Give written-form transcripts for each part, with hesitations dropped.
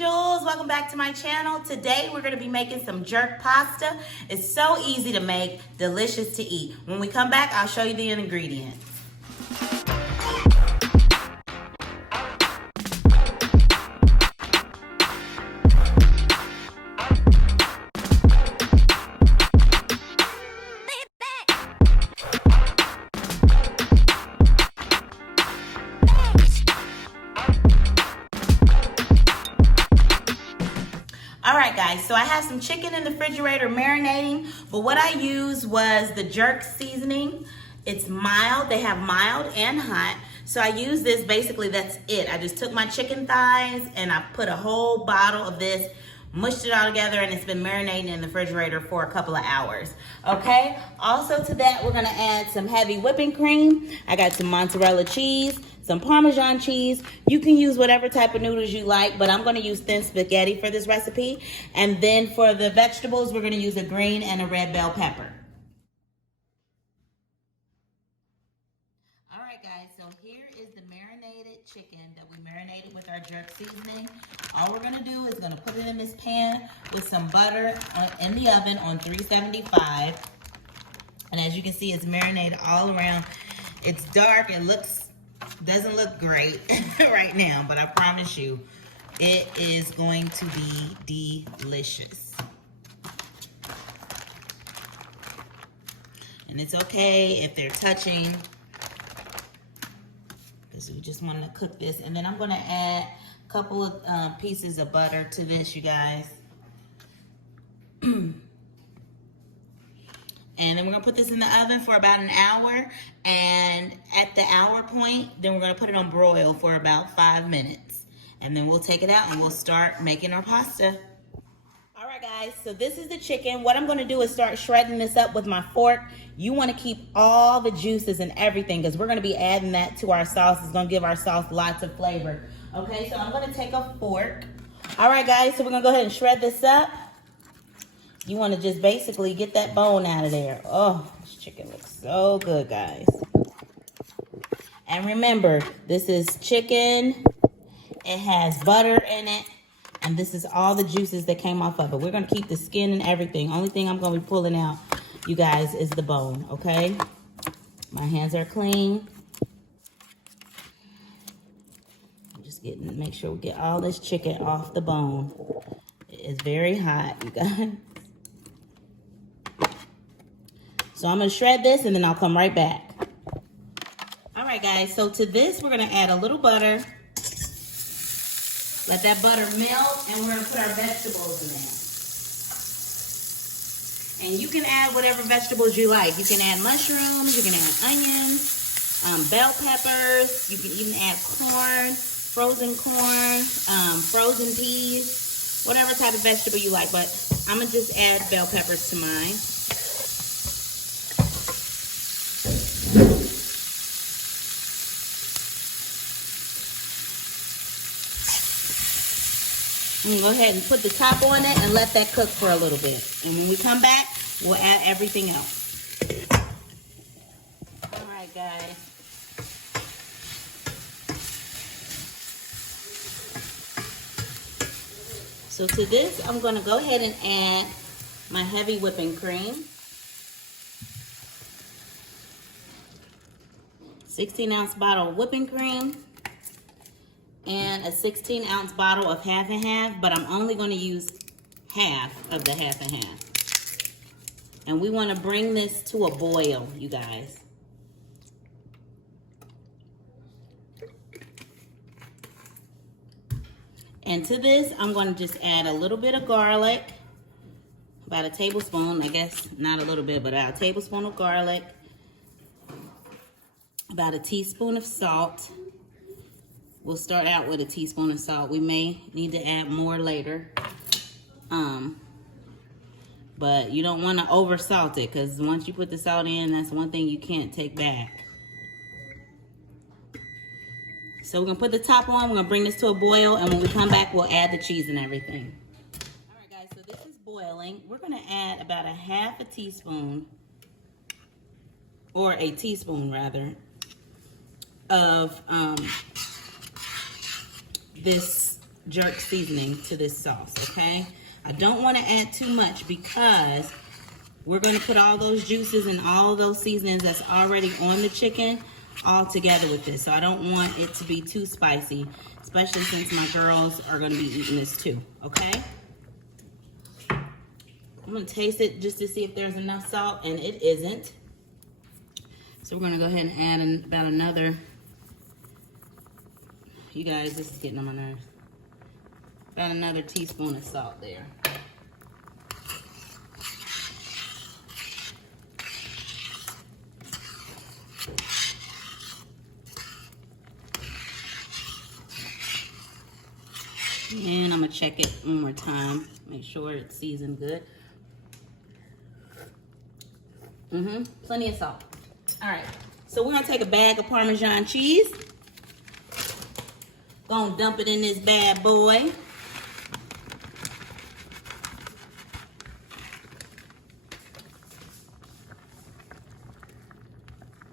Jules, welcome back to my channel. Today we're going to be making some jerk pasta. It's so easy to make, delicious to eat. When we come back, I'll show you the ingredients. Alright guys, so I have some chicken in the refrigerator marinating, but what I used was the jerk seasoning. It's mild, they have mild and hot. So I use this, basically that's it. I just took my chicken thighs and I put a whole bottle of this, mushed it all together, and it's been marinating in the refrigerator for a couple of hours. Okay, also to that we're gonna add some heavy whipping cream. I got some mozzarella cheese, some parmesan cheese. You can use whatever type of noodles you like, but I'm gonna use thin spaghetti for this recipe. And then for the vegetables, we're gonna use a green and a red bell pepper. All right guys, so here is the marinated chicken that we marinated with our jerk seasoning. All we're gonna do is gonna put it in this pan with some butter in the oven on 375. And as you can see, it's marinated all around. It's dark, it doesn't look great right now, but I promise you, it is going to be delicious. And it's okay if they're touching, because we just want to cook this. And then I'm going to add a couple of pieces of butter to this, you guys. And then we're gonna put this in the oven for about an hour. And at the hour point, then we're gonna put it on broil for about 5 minutes. And then we'll take it out and we'll start making our pasta. All right guys, so this is the chicken. What I'm gonna do is start shredding this up with my fork. You wanna keep all the juices and everything, because we're gonna be adding that to our sauce. It's gonna give our sauce lots of flavor. Okay, so I'm gonna take a fork. All right guys, so we're gonna go ahead and shred this up. You want to just basically get that bone out of there. Oh, this chicken looks so good, guys. And remember, this is chicken. It has butter in it. And this is all the juices that came off of it. We're going to keep the skin and everything. Only thing I'm going to be pulling out, you guys, is the bone, okay? My hands are clean. I'm just make sure we get all this chicken off the bone. It is very hot, you guys. So I'm gonna shred this and then I'll come right back. All right guys, so to this we're gonna add a little butter. Let that butter melt, and we're gonna put our vegetables in there. And you can add whatever vegetables you like. You can add mushrooms, you can add onions, bell peppers, you can even add corn, frozen peas, whatever type of vegetable you like, but I'm gonna just add bell peppers to mine. I'm gonna go ahead and put the top on it and let that cook for a little bit. And when we come back, we'll add everything else. All right, guys. So to this, I'm gonna go ahead and add my heavy whipping cream. 16-ounce bottle of whipping cream. And a 16-ounce bottle of half and half, but I'm only going to use half of the half and half. And we want to bring this to a boil, you guys. And to this, I'm going to just add a little bit of garlic, about a tablespoon, I guess, not a little bit, but about a tablespoon of garlic, about a teaspoon of salt. We'll start out with a teaspoon of salt. We may need to add more later. But you don't want to over salt it, because once you put the salt in, that's one thing you can't take back. So we're going to put the top on. We're going to bring this to a boil, and when we come back, we'll add the cheese and everything. All right, guys, so this is boiling. We're going to add about a half a teaspoon, or a teaspoon rather, of this jerk seasoning to this sauce, okay? I don't want to add too much because we're going to put all those juices and all those seasonings that's already on the chicken all together with this. So I don't want it to be too spicy, especially since my girls are going to be eating this too, okay? I'm going to taste it just to see if there's enough salt, and it isn't. So we're going to go ahead and add about another, you guys, this is getting on my nerves, about another teaspoon of salt there. And I'm going to check it one more time, make sure it's seasoned good. Plenty of salt. All right, so we're gonna take a bag of Parmesan cheese. Gonna dump it in this bad boy.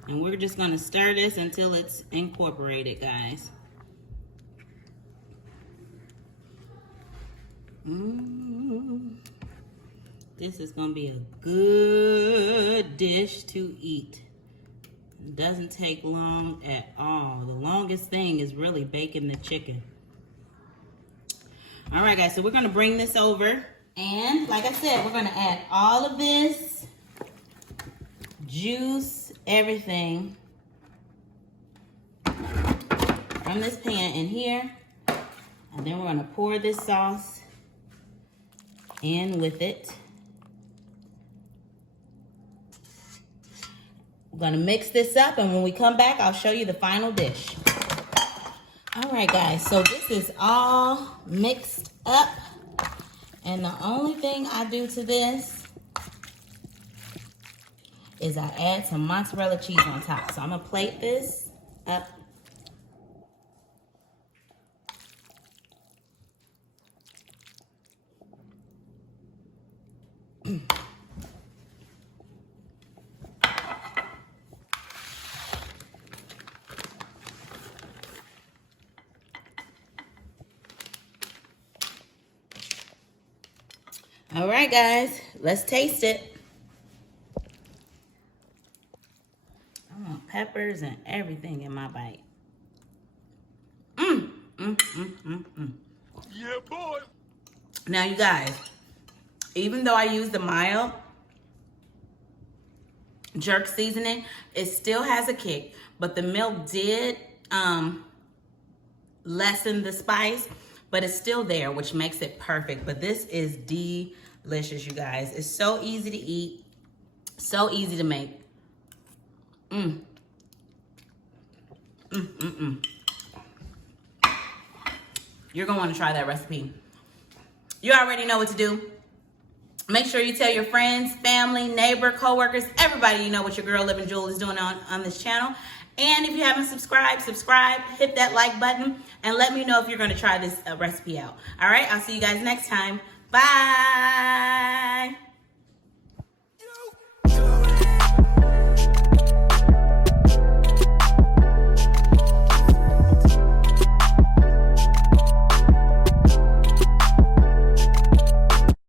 And we're just gonna stir this until it's incorporated, guys. This is gonna be a good dish to eat. It doesn't take long at all. The longest thing is really baking the chicken. All right, guys, so we're gonna bring this over. And like I said, we're gonna add all of this juice, everything from this pan in here. And then we're gonna pour this sauce in with it. We're gonna mix this up, and when we come back, I'll show you the final dish. All right, guys, so this is all mixed up, and the only thing I do to this is I add some mozzarella cheese on top. So I'm gonna plate this up. All right, guys, let's taste it. I want peppers and everything in my bite. Yeah, boy. Now, you guys, even though I use the mild jerk seasoning, it still has a kick, but the milk did lessen the spice, but it's still there, which makes it perfect. But this is delicious, you guys. It's so easy to eat, so easy to make. You're gonna want to try that recipe. You already know what to do. Make sure you tell your friends, family, neighbor, coworkers, everybody you know what your girl Living Jewel is doing on this channel. And if you haven't subscribed, subscribe, hit that like button, and let me know if you're going to try this recipe out. All right, I'll see you guys next time. Bye.